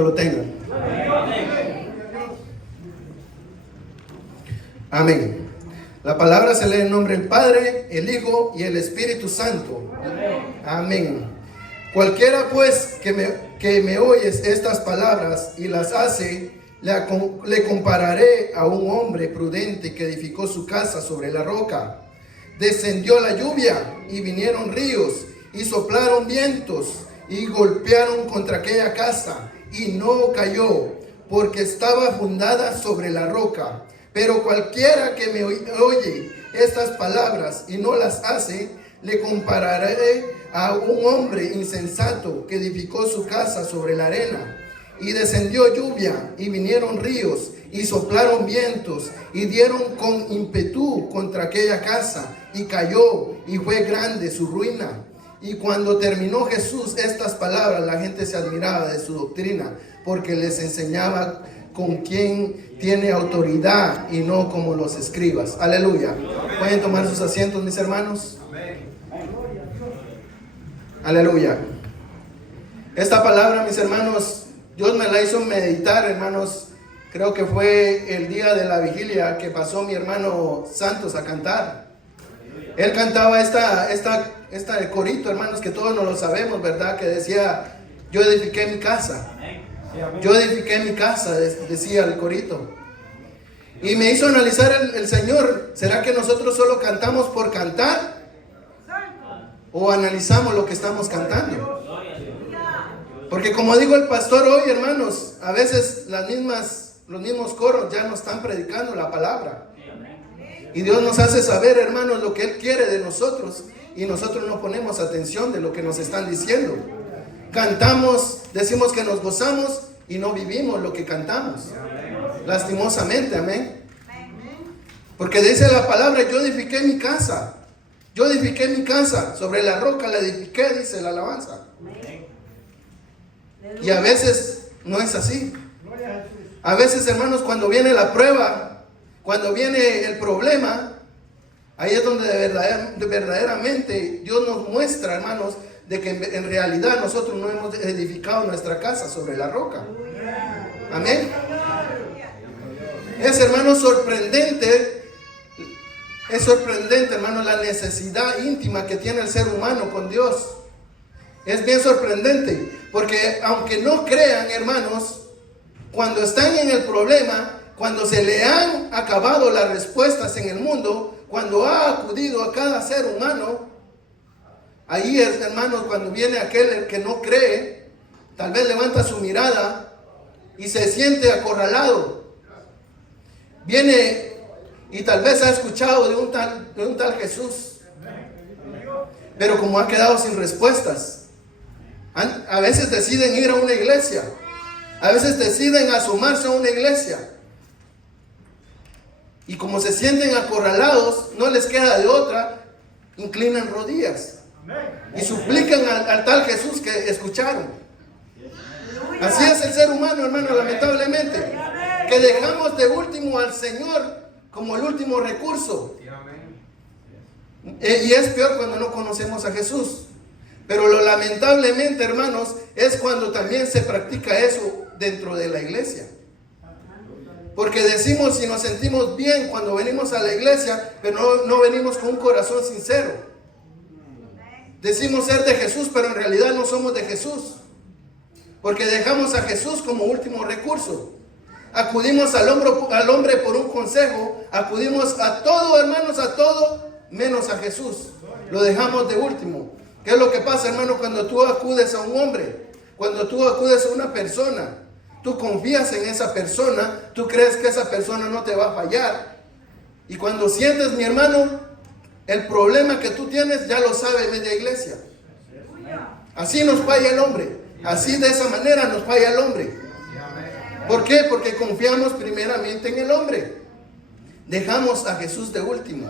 lo tengan. Amén. La palabra se lee en nombre del Padre, el Hijo y el Espíritu Santo. Amén. Cualquiera pues que me oyes estas palabras y las hace, le compararé a un hombre prudente que edificó su casa sobre la roca. Descendió la lluvia y vinieron ríos y soplaron vientos y golpearon contra aquella casa y no cayó, porque estaba fundada sobre la roca. Pero cualquiera que me oye estas palabras y no las hace, le compararé a un hombre insensato que edificó su casa sobre la arena. Y descendió lluvia y vinieron ríos y soplaron vientos y dieron con ímpetu contra aquella casa y cayó y fue grande su ruina. Y cuando terminó Jesús estas palabras, la gente se admiraba de su doctrina, porque les enseñaba con quien tiene autoridad y no como los escribas. Aleluya. ¿Pueden tomar sus asientos, mis hermanos? Aleluya. Esta palabra, mis hermanos, Dios me la hizo meditar, hermanos. Creo que fue el día de la vigilia que pasó mi hermano Santos a cantar. Él cantaba el corito, hermanos, que todos nos lo sabemos, ¿verdad? Que decía: yo edifiqué mi casa. Yo edifiqué mi casa, decía el corito. Y me hizo analizar el Señor. ¿Será que nosotros solo cantamos por cantar? ¿O analizamos lo que estamos cantando? Porque como dijo el pastor hoy, hermanos, a veces los mismos coros ya nos están predicando la palabra. Y Dios nos hace saber, hermanos, lo que Él quiere de nosotros. Y nosotros no ponemos atención de lo que nos están diciendo. Cantamos, decimos que nos gozamos y no vivimos lo que cantamos. Lastimosamente, amén. Porque dice la palabra: yo edifiqué mi casa. Yo edifiqué mi casa. Sobre la roca la edifiqué, dice la alabanza. Y a veces no es así. A veces, hermanos, cuando viene la prueba, cuando viene el problema, ahí es donde verdaderamente Dios nos muestra, hermanos, de que en realidad nosotros no hemos edificado nuestra casa sobre la roca. Amén. Es, hermanos, sorprendente. Es sorprendente, hermanos, la necesidad íntima que tiene el ser humano con Dios. Es bien sorprendente, porque aunque no crean, hermanos, cuando están en el problema, cuando se le han acabado las respuestas en el mundo, cuando ha acudido a cada ser humano, ahí es, hermanos, cuando viene aquel que no cree, tal vez levanta su mirada y se siente acorralado. Viene y tal vez ha escuchado de un tal Jesús, pero como ha quedado sin respuestas, a veces deciden ir a una iglesia, a veces deciden asomarse a una iglesia, y como se sienten acorralados, no les queda de otra, inclinan rodillas y suplican al tal Jesús que escucharon. Así es el ser humano, hermano, lamentablemente, que dejamos de último al Señor como el último recurso. Y es peor cuando no conocemos a Jesús. Pero lo lamentablemente, hermanos, es cuando también se practica eso dentro de la iglesia. Porque decimos y nos sentimos bien cuando venimos a la iglesia, pero no venimos con un corazón sincero. Decimos ser de Jesús, pero en realidad no somos de Jesús. Porque dejamos a Jesús como último recurso. Acudimos al hombre por un consejo. Acudimos a todo, hermanos, a todo, menos a Jesús. Lo dejamos de último. ¿Qué es lo que pasa, hermano, cuando tú acudes a un hombre? Cuando tú acudes a una persona, tú confías en esa persona, tú crees que esa persona no te va a fallar. Y cuando sientes, mi hermano, el problema que tú tienes, ya lo sabe media iglesia. Así nos falla el hombre. Así, de esa manera, nos falla el hombre. ¿Por qué? Porque confiamos primeramente en el hombre. Dejamos a Jesús de último.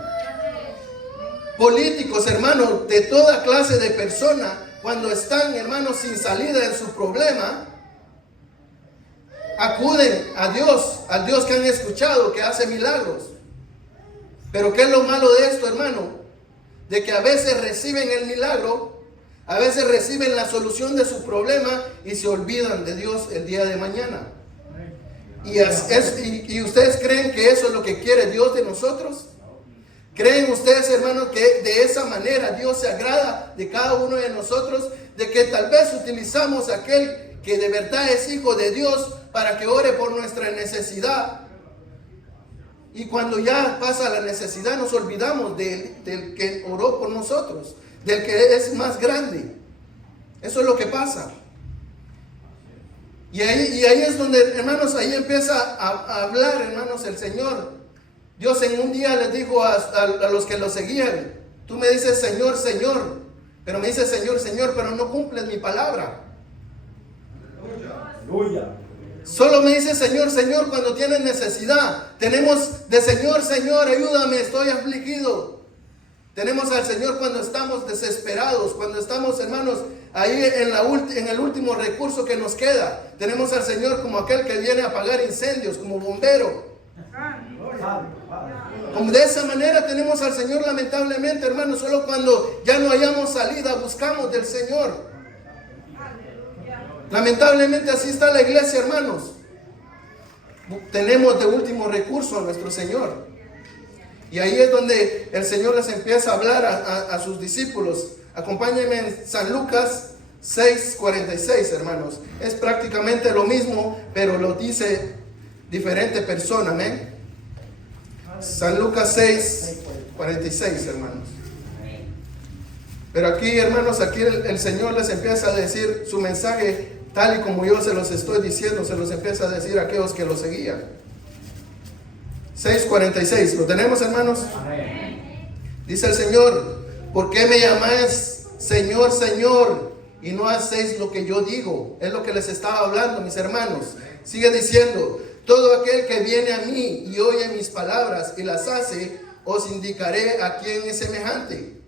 Políticos, hermanos, de toda clase de personas, cuando están, hermanos, sin salida en su problema, acuden a Dios, al Dios que han escuchado, que hace milagros. Pero ¿qué es lo malo de esto, hermano? De que a veces reciben el milagro, A veces reciben la solución de su problema y se olvidan de Dios el día de mañana. ¿Y ustedes creen que eso es lo que quiere Dios de nosotros? ¿Creen ustedes, hermanos, que de esa manera Dios se agrada de cada uno de nosotros? De que tal vez utilizamos a aquel que de verdad es hijo de Dios para que ore por nuestra necesidad. Y cuando ya pasa la necesidad nos olvidamos del que oró por nosotros, del que es más grande. Eso es lo que pasa. Y ahí es donde, hermanos, ahí empieza a hablar, hermanos, el Señor. Dios en un día les dijo a los que lo seguían: tú me dices Señor, Señor, pero me dices Señor, Señor, pero no cumples mi palabra. Aleluya. Solo me dices Señor, Señor cuando tienes necesidad. Tenemos de Señor, Señor, ayúdame, estoy afligido. Tenemos al Señor cuando estamos desesperados, cuando estamos, hermanos, ahí en el último recurso que nos queda. Tenemos al Señor como aquel que viene a apagar incendios, como bombero. Como de esa manera tenemos al Señor, lamentablemente, hermanos. Solo cuando ya no hayamos salida buscamos del Señor. Lamentablemente así está la iglesia, hermanos. Tenemos de último recurso a nuestro Señor. Y ahí es donde el Señor les empieza a hablar a sus discípulos. Acompáñenme en San Lucas 6:46, hermanos. Es prácticamente lo mismo, pero lo dice diferente persona, amén. San Lucas 6:46, hermanos. Pero aquí, hermanos, aquí el Señor les empieza a decir su mensaje tal y como yo se los estoy diciendo, se los empieza a decir a aquellos que lo seguían. 6:46, ¿lo tenemos, hermanos? Dice el Señor: ¿por qué me llamáis Señor, Señor, y no hacéis lo que yo digo? Es lo que les estaba hablando, mis hermanos. Sigue diciendo: todo aquel que viene a mí y oye mis palabras y las hace, os indicaré a quién es semejante.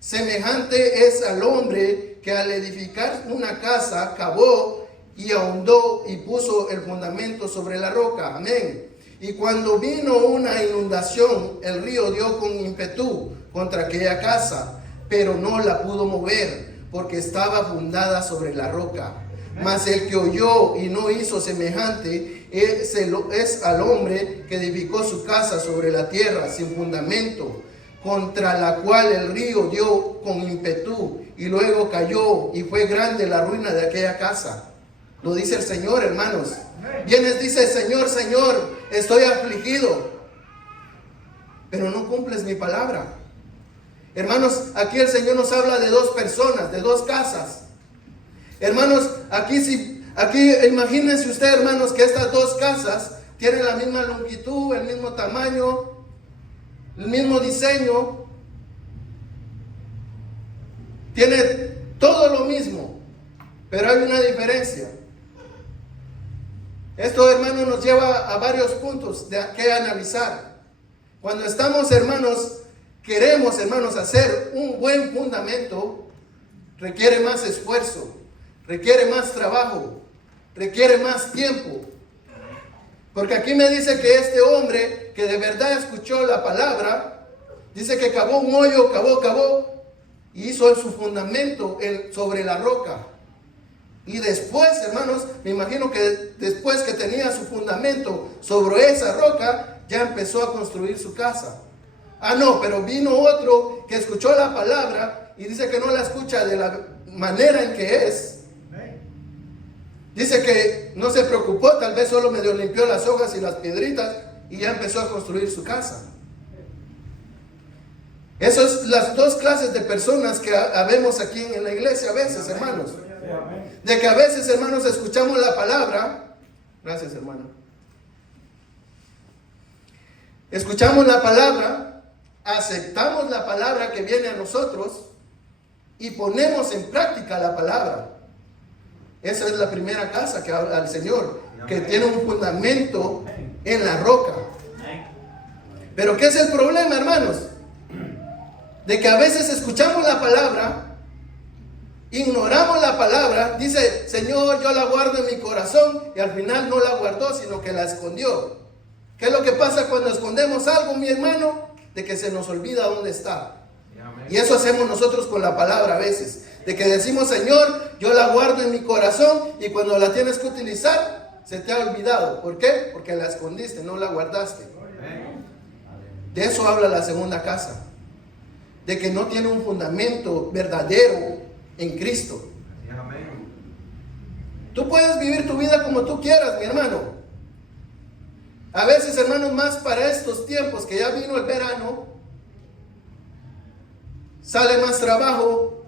Semejante es al hombre que al edificar una casa cavó y ahondó y puso el fundamento sobre la roca. Amén. Y cuando vino una inundación, el río dio con ímpetu contra aquella casa, pero no la pudo mover, porque estaba fundada sobre la roca. Mas el que oyó y no hizo semejante es al hombre que edificó su casa sobre la tierra sin fundamento, contra la cual el río dio con ímpetu y luego cayó, y fue grande la ruina de aquella casa. Lo dice el Señor, hermanos. Vienes, dice: Señor, Señor, estoy afligido, pero no cumples mi palabra. Hermanos, aquí el Señor nos habla de dos personas, de dos casas. Hermanos, aquí imagínense usted, hermanos, que estas dos casas tienen la misma longitud, el mismo tamaño, el mismo diseño, tiene todo lo mismo, pero hay una diferencia. Esto, hermanos, nos lleva a varios puntos que analizar. Cuando estamos, hermanos, queremos, hermanos, hacer un buen fundamento, requiere más esfuerzo, requiere más trabajo, requiere más tiempo. Porque aquí me dice que este hombre que de verdad escuchó la palabra, dice que cavó un hoyo, cavó y hizo su fundamento sobre la roca. Y después, hermanos, me imagino que después que tenía su fundamento sobre esa roca, ya empezó a construir su casa. Ah, no, pero vino otro que escuchó la palabra y dice que no la escucha de la manera en que es. Dice que no se preocupó, tal vez solo medio limpió las hojas y las piedritas y ya empezó a construir su casa. Esas son las dos clases de personas que habemos aquí en la iglesia a veces, hermanos. De que a veces, hermanos, escuchamos la palabra. Gracias, hermano. Escuchamos la palabra, aceptamos la palabra que viene a nosotros y ponemos en práctica la palabra. Esa es la primera casa que habla el Señor, que tiene un fundamento en la roca. Pero ¿qué es el problema, hermanos? De que a veces escuchamos la palabra, ignoramos la palabra, dice: Señor, yo la guardo en mi corazón, y al final no la guardó, sino que la escondió. ¿Qué es lo que pasa cuando escondemos algo, mi hermano? De que se nos olvida dónde está. Y eso hacemos nosotros con la palabra a veces. De que decimos, Señor, yo la guardo en mi corazón y cuando la tienes que utilizar, se te ha olvidado. ¿Por qué? Porque la escondiste, no la guardaste. De eso habla la segunda casa. De que no tiene un fundamento verdadero en Cristo. Tú puedes vivir tu vida como tú quieras, mi hermano. A veces, hermanos, más para estos tiempos que ya vino el verano, sale más trabajo,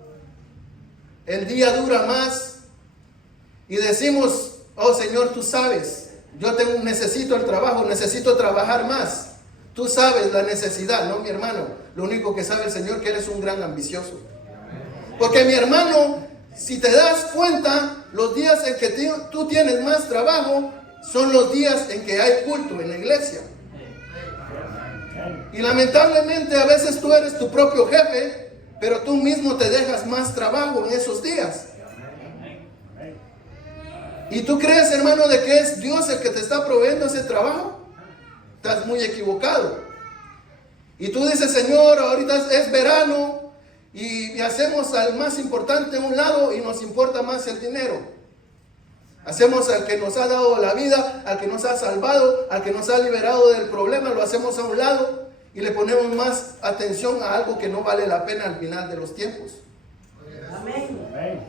el día dura más y decimos, oh Señor, tú sabes, necesito el trabajo, necesito trabajar más. Tú sabes la necesidad, ¿no, mi hermano? Lo único que sabe el Señor que eres un gran ambicioso. Porque, mi hermano, si te das cuenta, los días en que tú tienes más trabajo son los días en que hay culto en la iglesia. Y lamentablemente a veces tú eres tu propio jefe, pero tú mismo te dejas más trabajo en esos días. ¿Y tú crees, hermano, de que es Dios el que te está proveyendo ese trabajo? Estás muy equivocado. Y tú dices, Señor, ahorita es verano y hacemos al más importante a un lado y nos importa más el dinero. Hacemos al que nos ha dado la vida, al que nos ha salvado, al que nos ha liberado del problema, lo hacemos a un lado y le ponemos más atención a algo que no vale la pena al final de los tiempos. Amén.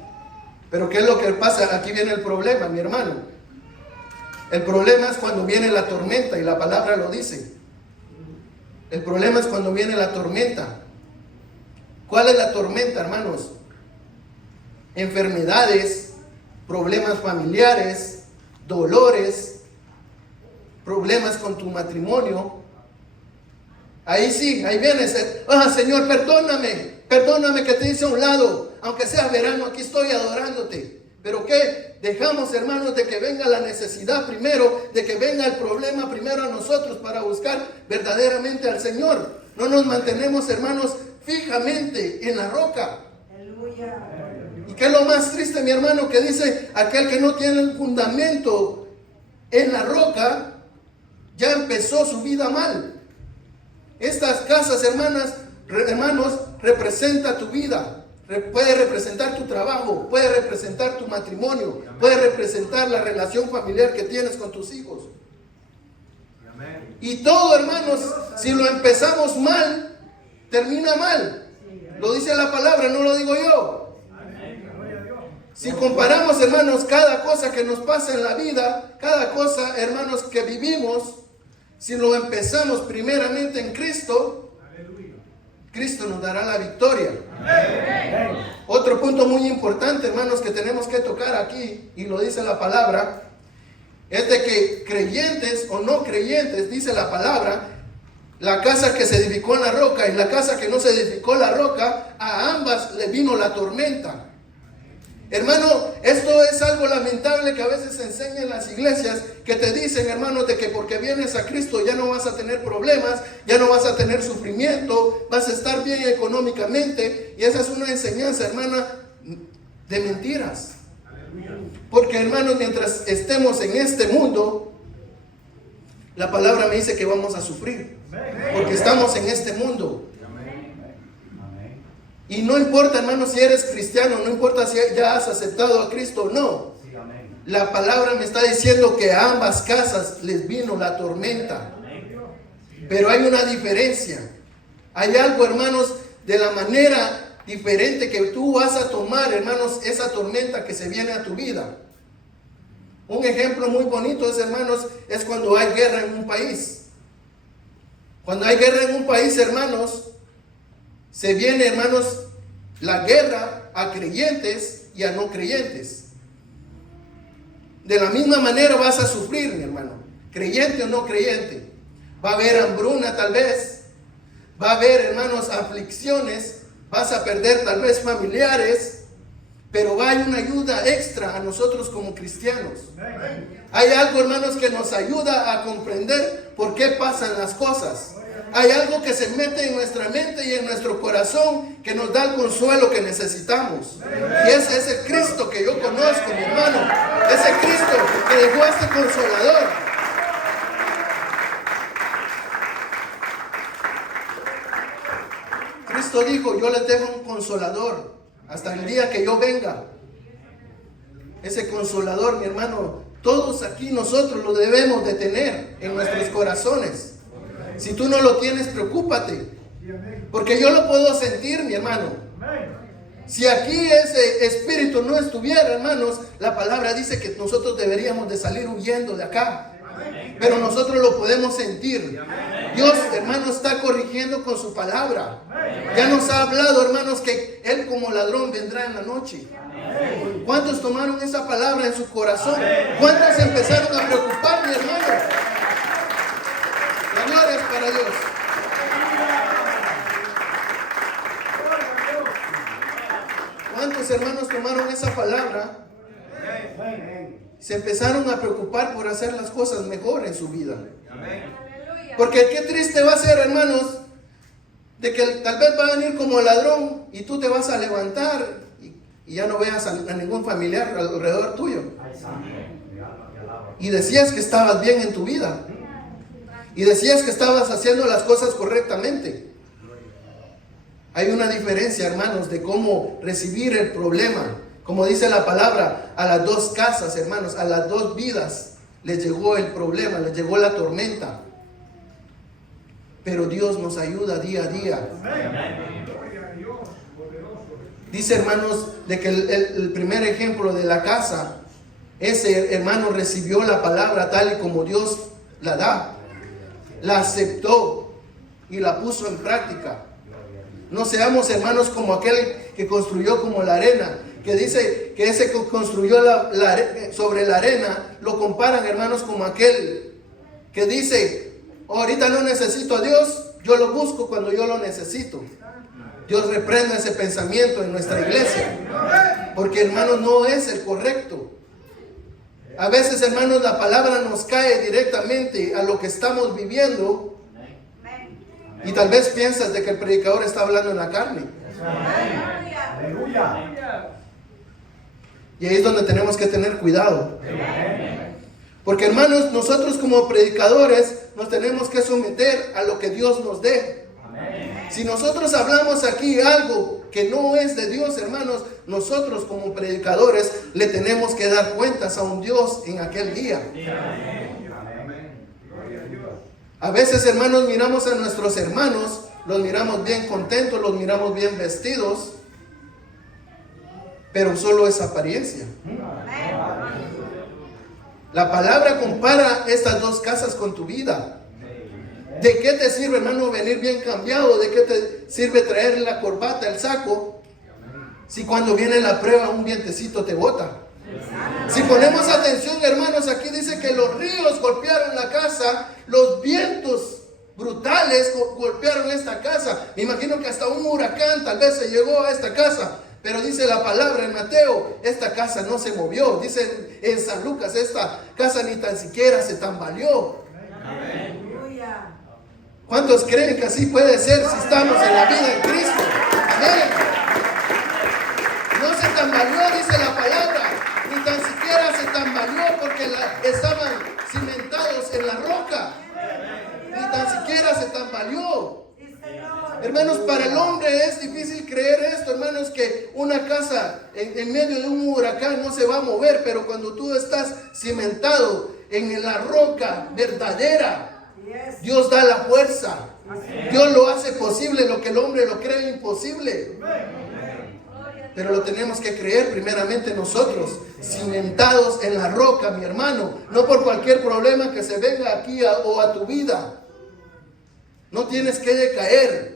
Pero ¿qué es lo que pasa? Aquí viene el problema, mi hermano. El problema es cuando viene la tormenta y la palabra lo dice. El problema es cuando viene la tormenta. ¿Cuál es la tormenta, hermanos? Enfermedades, problemas familiares, dolores, problemas con tu matrimonio. Ahí sí, ahí vienes. Señor, perdóname que te hice a un lado. Aunque sea verano, aquí estoy adorándote. ¿Pero qué? Dejamos, hermanos, de que venga la necesidad primero, de que venga el problema primero a nosotros para buscar verdaderamente al Señor. No nos mantenemos, hermanos, fijamente en la roca. Aleluya. ¿Y qué es lo más triste, mi hermano? Que dice, aquel que no tiene el fundamento en la roca, ya empezó su vida mal. Estas casas, hermanos, representa tu vida. Puede representar tu trabajo, puede representar tu matrimonio, puede representar la relación familiar que tienes con tus hijos. Y todo, hermanos, si lo empezamos mal, termina mal. Lo dice la palabra, no lo digo yo. Si comparamos, hermanos, cada cosa que nos pasa en la vida, cada cosa, hermanos, que vivimos, si lo empezamos primeramente en Cristo, Cristo nos dará la victoria. Amén. Otro punto muy importante, hermanos, que tenemos que tocar aquí, y lo dice la palabra, es de que creyentes o no creyentes, dice la palabra, la casa que se edificó en la roca y la casa que no se edificó en la roca, a ambas le vino la tormenta. Hermano, esto es algo lamentable que a veces se enseña en las iglesias, que te dicen, hermanos, de que porque vienes a Cristo ya no vas a tener problemas, ya no vas a tener sufrimiento, vas a estar bien económicamente. Y esa es una enseñanza, hermana, de mentiras. Porque, hermanos, mientras estemos en este mundo, la palabra me dice que vamos a sufrir, porque estamos en este mundo. Y no importa, hermano, si eres cristiano, no importa si ya has aceptado a Cristo o no. La palabra me está diciendo que a ambas casas les vino la tormenta. Pero hay una diferencia. Hay algo, hermanos, de la manera diferente que tú vas a tomar, hermanos, esa tormenta que se viene a tu vida. Un ejemplo muy bonito es, hermanos, es cuando hay guerra en un país. Cuando hay guerra en un país, hermanos, se viene, hermanos, la guerra a creyentes y a no creyentes. De la misma manera vas a sufrir, mi hermano, creyente o no creyente. Va a haber hambruna tal vez, va a haber, hermanos, aflicciones, vas a perder tal vez familiares, pero hay una ayuda extra a nosotros como cristianos. Hay algo, hermanos, que nos ayuda a comprender por qué pasan las cosas. Hay algo que se mete en nuestra mente y en nuestro corazón que nos da el consuelo que necesitamos. Y ese es el Cristo que yo conozco, mi hermano. Ese Cristo que dejó a este consolador. Cristo dijo, yo les dejo un consolador. hasta el día que yo venga. Ese consolador, mi hermano, todos aquí nosotros lo debemos de tener en nuestros corazones. Si tú no lo tienes, preocúpate, porque yo lo puedo sentir, mi hermano. Si aquí ese espíritu no estuviera, hermanos, la palabra dice que nosotros deberíamos de salir huyendo de acá. Pero nosotros lo podemos sentir. Dios, hermano, está corrigiendo con su palabra. Ya nos ha hablado, hermanos, que Él como ladrón vendrá en la noche. ¿Cuántos tomaron esa palabra en su corazón? ¿Cuántos empezaron a preocupar, mi hermano? La gloria es para Dios. ¿Cuántos hermanos tomaron esa palabra? Se empezaron a preocupar por hacer las cosas mejor en su vida. Porque qué triste va a ser, hermanos, de que tal vez va a venir como ladrón y tú te vas a levantar y ya no veas a ningún familiar alrededor tuyo. Y decías que estabas bien en tu vida. Y decías que estabas haciendo las cosas correctamente. Hay una diferencia, hermanos, de cómo recibir el problema. Como dice la palabra, a las dos casas, hermanos, a las dos vidas les llegó el problema, les llegó la tormenta. Pero Dios nos ayuda día a día. Dice, hermanos, de que el primer ejemplo de la casa, ese hermano recibió la palabra tal y como Dios la da. La aceptó y la puso en práctica. No seamos, hermanos, como aquel que construyó como la arena, que dice que ese que construyó sobre la arena, lo comparan, hermanos, como aquel que dice, oh, ahorita no necesito a Dios, yo lo busco cuando yo lo necesito. Dios reprenda ese pensamiento en nuestra iglesia, porque, hermanos, no es el correcto. A veces, hermanos, la palabra nos cae directamente a lo que estamos viviendo. Y tal vez piensas de que el predicador está hablando en la carne. Y ahí es donde tenemos que tener cuidado. Porque, hermanos, nosotros como predicadores nos tenemos que someter a lo que Dios nos dé. Si nosotros hablamos aquí algo que no es de Dios, hermanos, nosotros como predicadores le tenemos que dar cuentas a un Dios en aquel día. A veces, hermanos, miramos a nuestros hermanos, los miramos bien contentos, los miramos bien vestidos, pero solo es apariencia. La palabra compara estas dos casas con tu vida. ¿De qué te sirve, hermano, venir bien cambiado? ¿De qué te sirve traer la corbata, el saco? Si cuando viene la prueba un vientecito te bota. Si ponemos atención, hermanos, aquí dice que los ríos golpearon la casa, los vientos brutales golpearon esta casa. Me imagino que hasta un huracán tal vez se llegó a esta casa. Pero dice la palabra en Mateo, esta casa no se movió. Dice en San Lucas, esta casa ni tan siquiera se tambaleó. ¿Cuántos creen que así puede ser si estamos en la vida en Cristo? Amén. No se tambaleó, dice la palabra. Ni tan siquiera se tambaleó porque estaban cimentados en la roca. Ni tan siquiera se tambaleó. Hermanos, para el hombre es difícil creer esto, hermanos, que una casa en medio de un huracán no se va a mover, pero cuando tú estás cimentado en la roca verdadera, Dios da la fuerza. Dios lo hace posible lo que el hombre lo cree imposible. Pero lo tenemos que creer primeramente nosotros, cimentados en la roca, mi hermano, no por cualquier problema que se venga aquí o a tu vida. No tienes que decaer.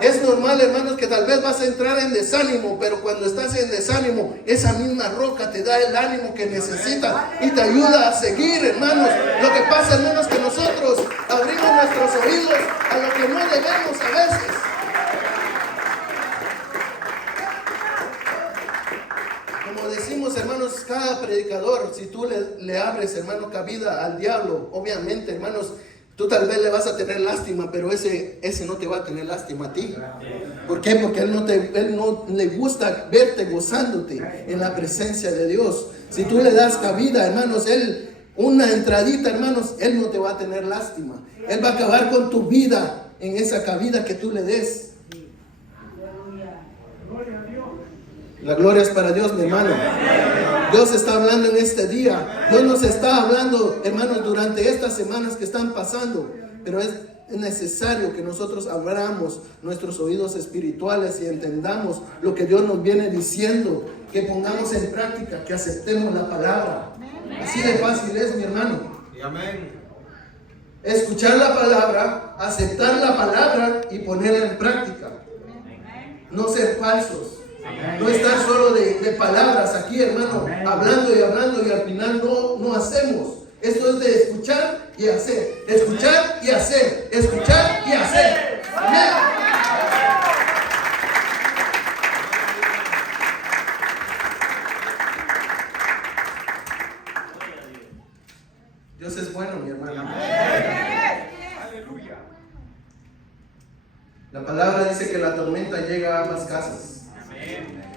Es normal, hermanos, que tal vez vas a entrar en desánimo, pero cuando estás en desánimo, esa misma roca te da el ánimo que necesitas y te ayuda a seguir, hermanos. Lo que pasa, hermanos, que nosotros abrimos nuestros oídos a lo que no debemos a veces. Como decimos, hermanos, cada predicador, si tú le abres, hermano, cabida al diablo, obviamente, hermanos, tú tal vez le vas a tener lástima, pero ese no te va a tener lástima a ti. ¿Por qué? Porque él no le gusta verte gozándote en la presencia de Dios. Si tú le das cabida, hermanos, una entradita, hermanos, él no te va a tener lástima. Él va a acabar con tu vida en esa cabida que tú le des. Gloria a Dios. La gloria es para Dios, mi hermano. Dios está hablando en este día. Dios nos está hablando, hermanos, durante estas semanas que están pasando. Pero es necesario que nosotros abramos nuestros oídos espirituales y entendamos lo que Dios nos viene diciendo. Que pongamos en práctica, que aceptemos la palabra. Así de fácil es, mi hermano. Amén. Escuchar la palabra, aceptar la palabra y ponerla en práctica. No ser falsos. No estar solo de palabras aquí, hermano, hablando y al final no hacemos. Esto es de escuchar y hacer. Escuchar y hacer. Escuchar y hacer. Amén. Dios es bueno, mi hermano. Aleluya. La palabra dice que la tormenta llega a ambas casas.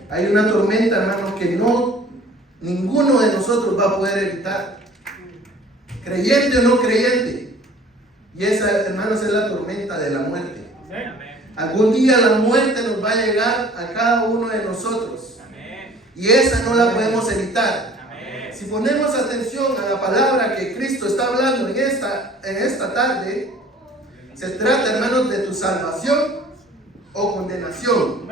Hay una tormenta, hermano, que ninguno de nosotros va a poder evitar. Creyente o no creyente. Y esa, hermanos, es la tormenta de la muerte. Algún día la muerte nos va a llegar a cada uno de nosotros. Y esa no la podemos evitar. Si ponemos atención a la palabra que Cristo está hablando en esta tarde, se trata, hermanos, de tu salvación o condenación.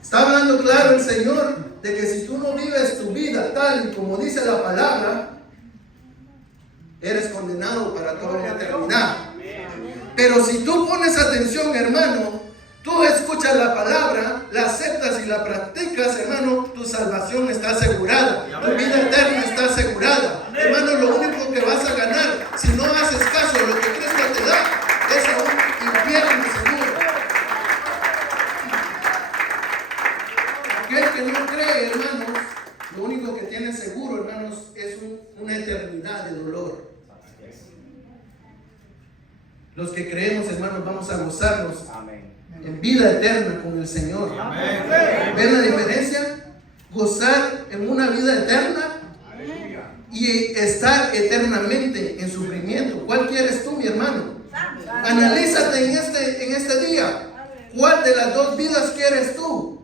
Está hablando claro el Señor de que si tú no vives tu vida tal y como dice la palabra, eres condenado para toda la eternidad. Pero si tú pones atención, hermano, tú escuchas la palabra, la aceptas y la practicas, hermano, tu salvación está asegurada. Tu vida eterna está asegurada. Hermano, lo único que vas a ganar, si no haces caso a lo que Cristo te da, es a un infierno seguro. Aquel que no cree, hermanos, lo único que tiene seguro, hermanos, es una eternidad de dolor. Los que creemos, hermanos, vamos a gozarnos en vida eterna con el Señor. ¿Ven la diferencia? Gozar en una vida eterna y estar eternamente en sufrimiento. ¿Cuál quieres tú, mi hermano? Analízate en este día. ¿Cuál de las dos vidas quieres tú?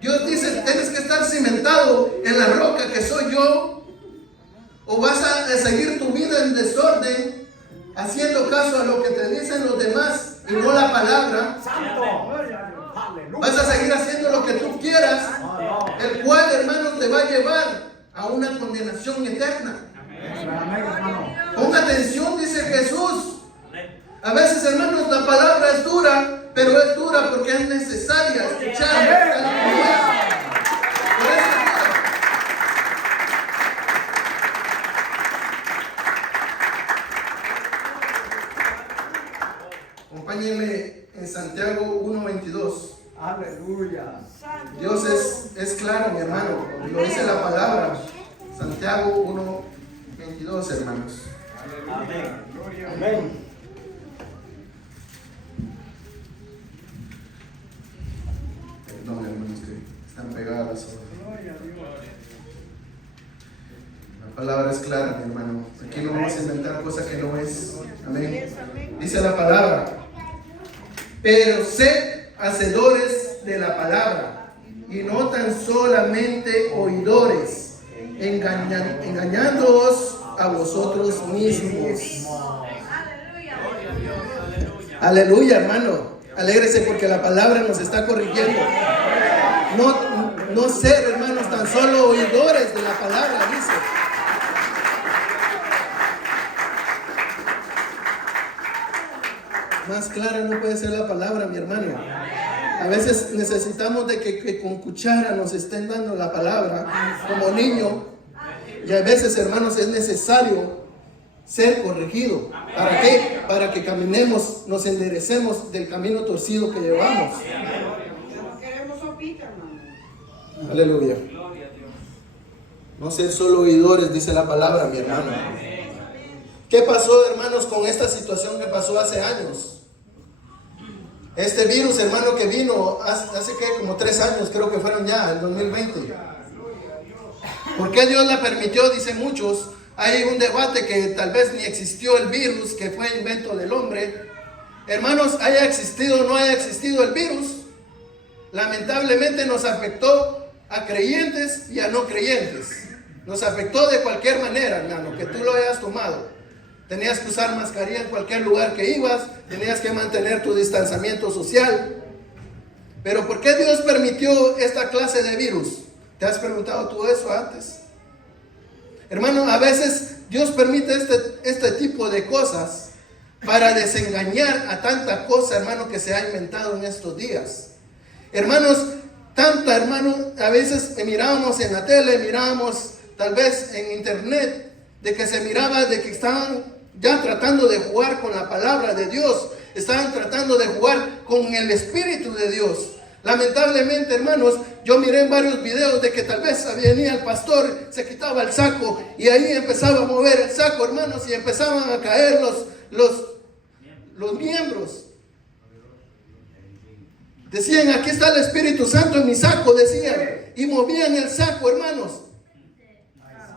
Dios dice, tienes que estar cimentado en la roca que soy yo, o vas a seguir tu vida en desorden, haciendo caso a lo que te dicen los demás y no la palabra. Vas a seguir haciendo lo que tú quieras, el cual, hermanos, te va a llevar a una condenación eterna. Ponga atención, dice Jesús. A veces, hermanos, la palabra es dura, pero es dura porque es necesaria escucharla. Por eso es dura. Acompáñenme en Santiago 1:22. Aleluya. Dios es claro, mi hermano. Lo dice la palabra. Santiago 1:22, hermanos. Amén. Amén. Perdón, hermanos, que están pegadas las hojas. La palabra es clara, mi hermano. Aquí no vamos a inventar cosas que no es. Amén. Dice la palabra: pero sed hacedores de la palabra, y no tan solamente oidores, engañándoos a vosotros mismos. Aleluya, hermano. Alégrese porque la palabra nos está corrigiendo. No ser, hermanos, tan solo oidores de la palabra, dice. Más clara no puede ser la palabra, mi hermano. A veces necesitamos de que con cuchara nos estén dando la palabra como niño. Y a veces, hermanos, es necesario ser corregido. ¿Para qué? Para que caminemos, nos enderecemos del camino torcido que llevamos. Aleluya. No ser solo oidores, dice la palabra, mi hermano. ¿Qué pasó, hermanos, con esta situación que pasó hace años? Este virus, hermano, que vino hace que como 3 años, creo que fueron ya, el 2020. ¿Por qué Dios la permitió? Dicen muchos. Hay un debate que tal vez ni existió el virus, que fue invento del hombre. Hermanos, haya existido o no haya existido el virus, lamentablemente nos afectó a creyentes y a no creyentes. Nos afectó de cualquier manera, hermano, que tú lo hayas tomado. Tenías que usar mascarilla en cualquier lugar que ibas, tenías que mantener tu distanciamiento social. Pero ¿por qué Dios permitió esta clase de virus? ¿Te has preguntado tú eso antes? Hermano, a veces Dios permite este tipo de cosas para desengañar a tanta cosa, hermano, que se ha inventado en estos días. Hermanos, a veces mirábamos en la tele, mirábamos tal vez en internet, de que se miraba de que estaban ya tratando de jugar con la palabra de Dios, estaban tratando de jugar con el Espíritu de Dios. Lamentablemente, hermanos, yo miré en varios videos de que tal vez venía el pastor, se quitaba el saco y ahí empezaba a mover el saco, hermanos, y empezaban a caer los miembros. Decían, aquí está el Espíritu Santo en mi saco, decían, y movían el saco, hermanos.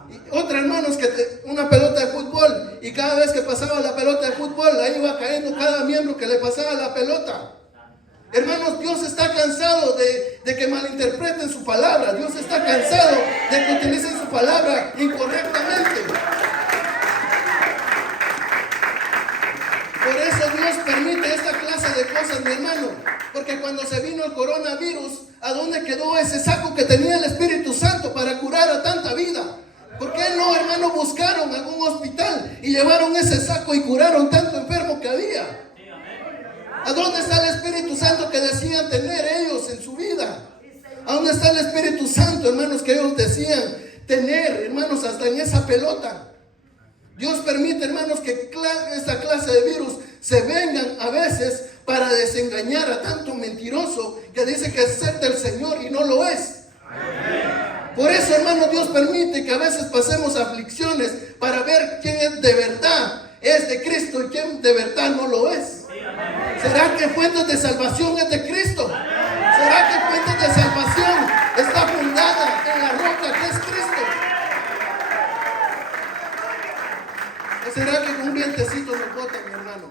Y otra, hermanos, una pelota de fútbol, y cada vez que pasaba la pelota de fútbol, ahí iba cayendo cada miembro que le pasaba la pelota. Hermanos, Dios está cansado de que malinterpreten su palabra. Dios está cansado de que utilicen su palabra incorrectamente. Por eso Dios permite esta clase de cosas, mi hermano. Porque cuando se vino el coronavirus, ¿a dónde quedó ese saco que tenía el Espíritu Santo para curar a tanta vida? ¿Por qué no, hermano, buscaron algún hospital y llevaron ese saco y curaron tanto enfermo que había? ¿A dónde está el Espíritu Santo que decían tener ellos en su vida? ¿A dónde está el Espíritu Santo, hermanos, que ellos decían tener, hermanos, hasta en esa pelota? Dios permite, hermanos, que esta clase de virus se vengan a veces para desengañar a tanto mentiroso que dice que es ser del Señor y no lo es. Por eso, hermano, Dios permite que a veces pasemos aflicciones para ver quién de verdad es de Cristo y quién de verdad no lo es. ¿Será que fuentes de salvación es de Cristo? ¿Será que fuentes de salvación está fundada en la roca que es Cristo? ¿O será que con un vientecito nos botan, mi hermano?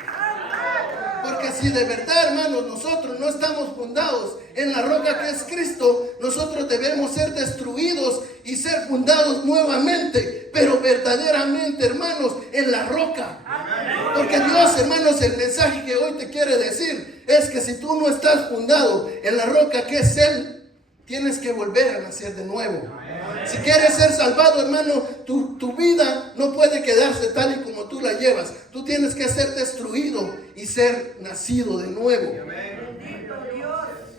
Porque si de verdad, hermanos, nosotros no estamos fundados en la roca que es Cristo, nosotros debemos ser destruidos y ser fundados nuevamente, pero verdaderamente, hermanos, en la roca. Porque Dios, hermanos, el mensaje que hoy te quiere decir es que si tú no estás fundado en la roca que es Él, tienes que volver a nacer de nuevo. Si quieres ser salvado, hermano, tu vida no puede quedarse tal y como tú la llevas. Tú tienes que ser destruido y ser nacido de nuevo.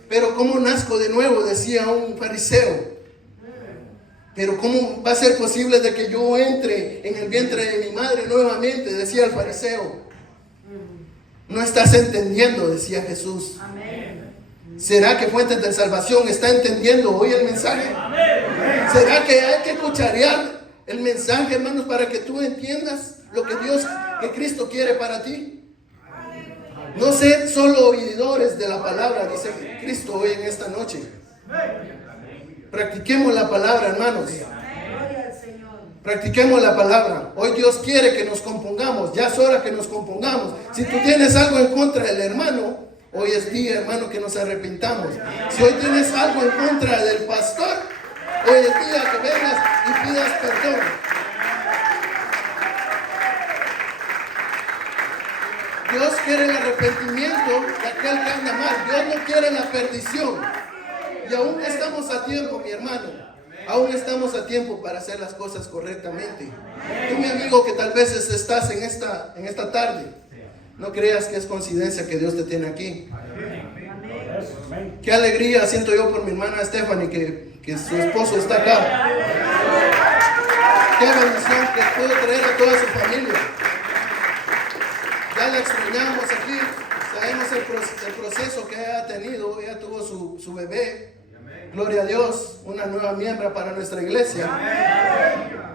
Pero ¿cómo nazco de nuevo?, decía un fariseo. Pero ¿cómo va a ser posible de que yo entre en el vientre de mi madre nuevamente?, decía el fariseo. No estás entendiendo, decía Jesús. ¿Será que Fuentes de Salvación está entendiendo hoy el mensaje? ¿Será que hay que cucharear el mensaje, hermanos, para que tú entiendas lo que que Cristo quiere para ti? No ser solo oidores de la palabra, dice Cristo hoy en esta noche. Practiquemos la palabra, hermanos. Practiquemos la palabra. Hoy Dios quiere que nos compongamos. Ya es hora que nos compongamos. Si tú tienes algo en contra del hermano, hoy es día, hermano, que nos arrepintamos. Si hoy tienes algo en contra del pastor, hoy es día que vengas y pidas perdón. Dios quiere el arrepentimiento de aquel que anda mal. Dios no quiere la perdición. Y aún estamos a tiempo, mi hermano. Aún estamos a tiempo para hacer las cosas correctamente. Tú, mi amigo, que tal vez estás en esta tarde, no creas que es coincidencia que Dios te tiene aquí. Qué alegría siento yo por mi hermana Stephanie, que su esposo está acá. Qué bendición que puedo traer a toda su familia. Ya la extrañamos aquí. Sabemos el proceso que ella ha tenido. Ella tuvo su bebé. Gloria a Dios, una nueva miembro para nuestra iglesia.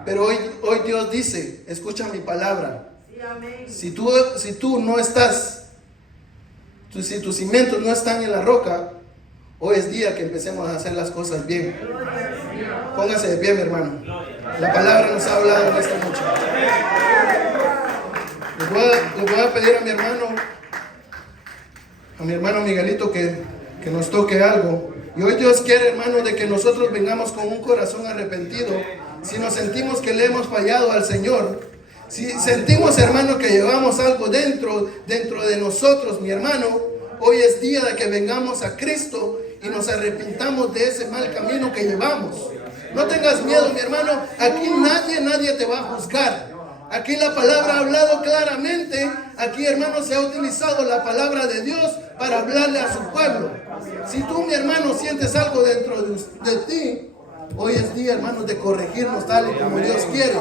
Pero hoy Dios dice, escucha mi palabra. Si tú no estás, si tus cimientos no están en la roca, hoy es día que empecemos a hacer las cosas bien. Póngase de pie, mi hermano. La palabra nos ha hablado en esta noche. Le voy a pedir a mi hermano Miguelito que nos toque algo. Y hoy Dios quiere, hermano, de que nosotros vengamos con un corazón arrepentido. Si nos sentimos que le hemos fallado al Señor, si sentimos, hermano, que llevamos algo dentro de nosotros, mi hermano, hoy es día de que vengamos a Cristo y nos arrepintamos de ese mal camino que llevamos. No tengas miedo, mi hermano. Aquí nadie te va a juzgar. Aquí la palabra ha hablado claramente. Aquí, hermano, se ha utilizado la palabra de Dios para hablarle a su pueblo. Si tú, mi hermano, sientes algo dentro de ti, hoy es día, hermanos, de corregirnos tal y como Dios quiere.